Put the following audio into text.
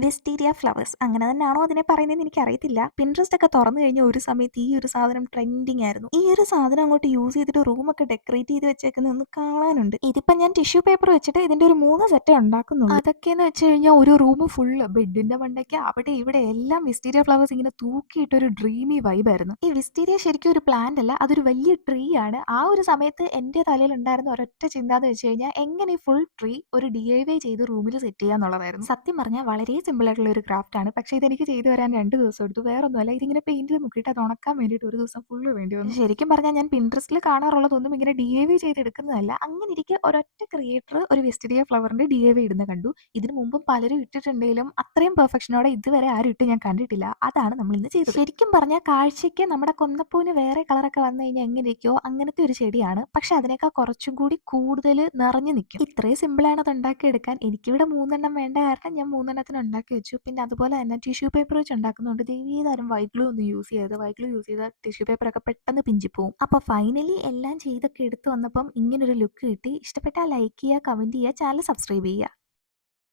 Wisteria flowers അങ്ങനെ തന്നെയാണോ അതിനെ പറയുന്നതെന്ന് എനിക്കറിയത്തില്ല. പിൻട്രസ്റ്റ് ഒക്കെ തുറന്നു കഴിഞ്ഞാൽ ഒരു സമയത്ത് ഈ ഒരു സാധനം ട്രെൻഡിങ് ആയിരുന്നു. ഈ ഒരു സാധനം അങ്ങോട്ട് യൂസ് ചെയ്തിട്ട് റൂമൊക്കെ ഡെക്കറേറ്റ് ചെയ്ത് വെച്ചേക്കുന്നത് ഒന്ന് കാണാനുണ്ട്. ഇതിപ്പം ഞാൻ ടിഷ്യൂ പേപ്പർ വെച്ചിട്ട് ഇതിന്റെ ഒരു 3 സെറ്റേ ഉണ്ടാക്കുന്നുള്ളൂ. അതൊക്കെയെന്ന് വെച്ച് കഴിഞ്ഞാൽ ഒരു റൂം ഫുള്ള് ബെഡിന്റെ മണ്ടയ്ക്ക് അവിടെ ഇവിടെ എല്ലാം വിസ്റ്റീരിയ ഫ്ലവേഴ്സ് ഇങ്ങനെ തൂക്കിയിട്ട് ഒരു ഡ്രീമി വൈബായിരുന്നു. ഈ വിസ്റ്റീരിയ ശരിക്കും ഒരു പ്ലാന്റ് അല്ല, അതൊരു വലിയ ട്രീ ആണ്. ആ ഒരു സമയത്ത് എൻ്റെ തലയിൽ ഉണ്ടായിരുന്ന ഒരൊറ്റ ചിന്ത എന്ന് വെച്ച് കഴിഞ്ഞാൽ എങ്ങനെ ഈ ഫുൾ ട്രീ ഒരു DIY ചെയ്ത് റൂമിൽ സെറ്റ് ചെയ്യാന്നുള്ളതായിരുന്നു. സത്യം പറഞ്ഞാൽ വളരെ സിമ്പിൾ ആയിട്ടുള്ള ഒരു ക്രാഫ്റ്റ് ആണ്. പക്ഷേ ഇതെനിക്ക് ചെയ്തു വരാൻ 2 ദിവസം എടുത്തു. വേറൊന്നുമല്ല, ഇതിങ്ങനെ പെയിന്റിൽ മുക്കിയിട്ട് അത് ഉണക്കാൻ വേണ്ടിയിട്ട് ഒരു ദിവസം ഫുള്ള് വേണ്ടി വന്നു. ശരിക്കും പറഞ്ഞാൽ ഞാൻ പിൻട്രസ്റ്റിൽ കാണാറുള്ളതൊന്നും ഇങ്ങനെ DIY ചെയ്തെടുക്കുന്നതല്ല. അങ്ങനിരിക്കെ ഒരൊറ്റ ക്രിയേറ്റർ ഒരു വിസ്റ്റീരിയ ഫ്ലവറിന്റെ DIY ഇടുന്നത് കണ്ടു. ഇതിനു മുമ്പും പലരും ഇട്ടിട്ടുണ്ടെങ്കിലും അത്രയും പെർഫെക്ഷനോടെ ഇതുവരെ ആരും ഇട്ട് ഞാൻ കണ്ടിട്ടില്ല. അതാണ് നമ്മൾ ഇന്ന് ചെയ്തത്. ശരിക്കും പറഞ്ഞാൽ കാഴ്ചയ്ക്ക് നമ്മുടെ കൊന്നപ്പൂവിന് വേറെ കളറൊക്കെ വന്നു കഴിഞ്ഞാൽ എങ്ങനെയിരിക്കുമോ അങ്ങനത്തെ ഒരു ചെടിയാണ്. പക്ഷെ അതിനേക്കാൾ കുറച്ചും കൂടി കൂടുതൽ നിറഞ്ഞു നിൽക്കും. ഇത്രയും സിമ്പിളാണ് അത് ഉണ്ടാക്കിയെടുക്കാൻ. എനിക്കിവിടെ 3 എണ്ണം വേണ്ട കാരണം ഞാൻ 3 എണ്ണത്തിന് ഉണ്ടാക്കി വെച്ചു. പിന്നെ അതുപോലെ തന്നെ ടിഷ്യൂ പേപ്പർ വെച്ച് ഉണ്ടാക്കുന്നതുകൊണ്ട് ദയവേതാരും വൈറ്റ് ഗ്ലൂ ഒന്നും യൂസ് ചെയ്യരുത്. വൈറ്റ് ഗ്ലൂ യൂസ് ചെയ്താൽ ടിഷ്യൂ പേപ്പറൊക്കെ പെട്ടെന്ന് പിഞ്ചിപ്പോവും. അപ്പോൾ ഫൈനലി എല്ലാം ചെയ്തൊക്കെ എടുത്ത് വന്നപ്പം ഇങ്ങനൊരു ലുക്ക് കിട്ടി. ഇഷ്ടപ്പെട്ടാൽ ലൈക്ക് ചെയ്യുക, കമന്റ് ചെയ്യുക, ചാനൽ സബ്സ്ക്രൈബ് ചെയ്യുക.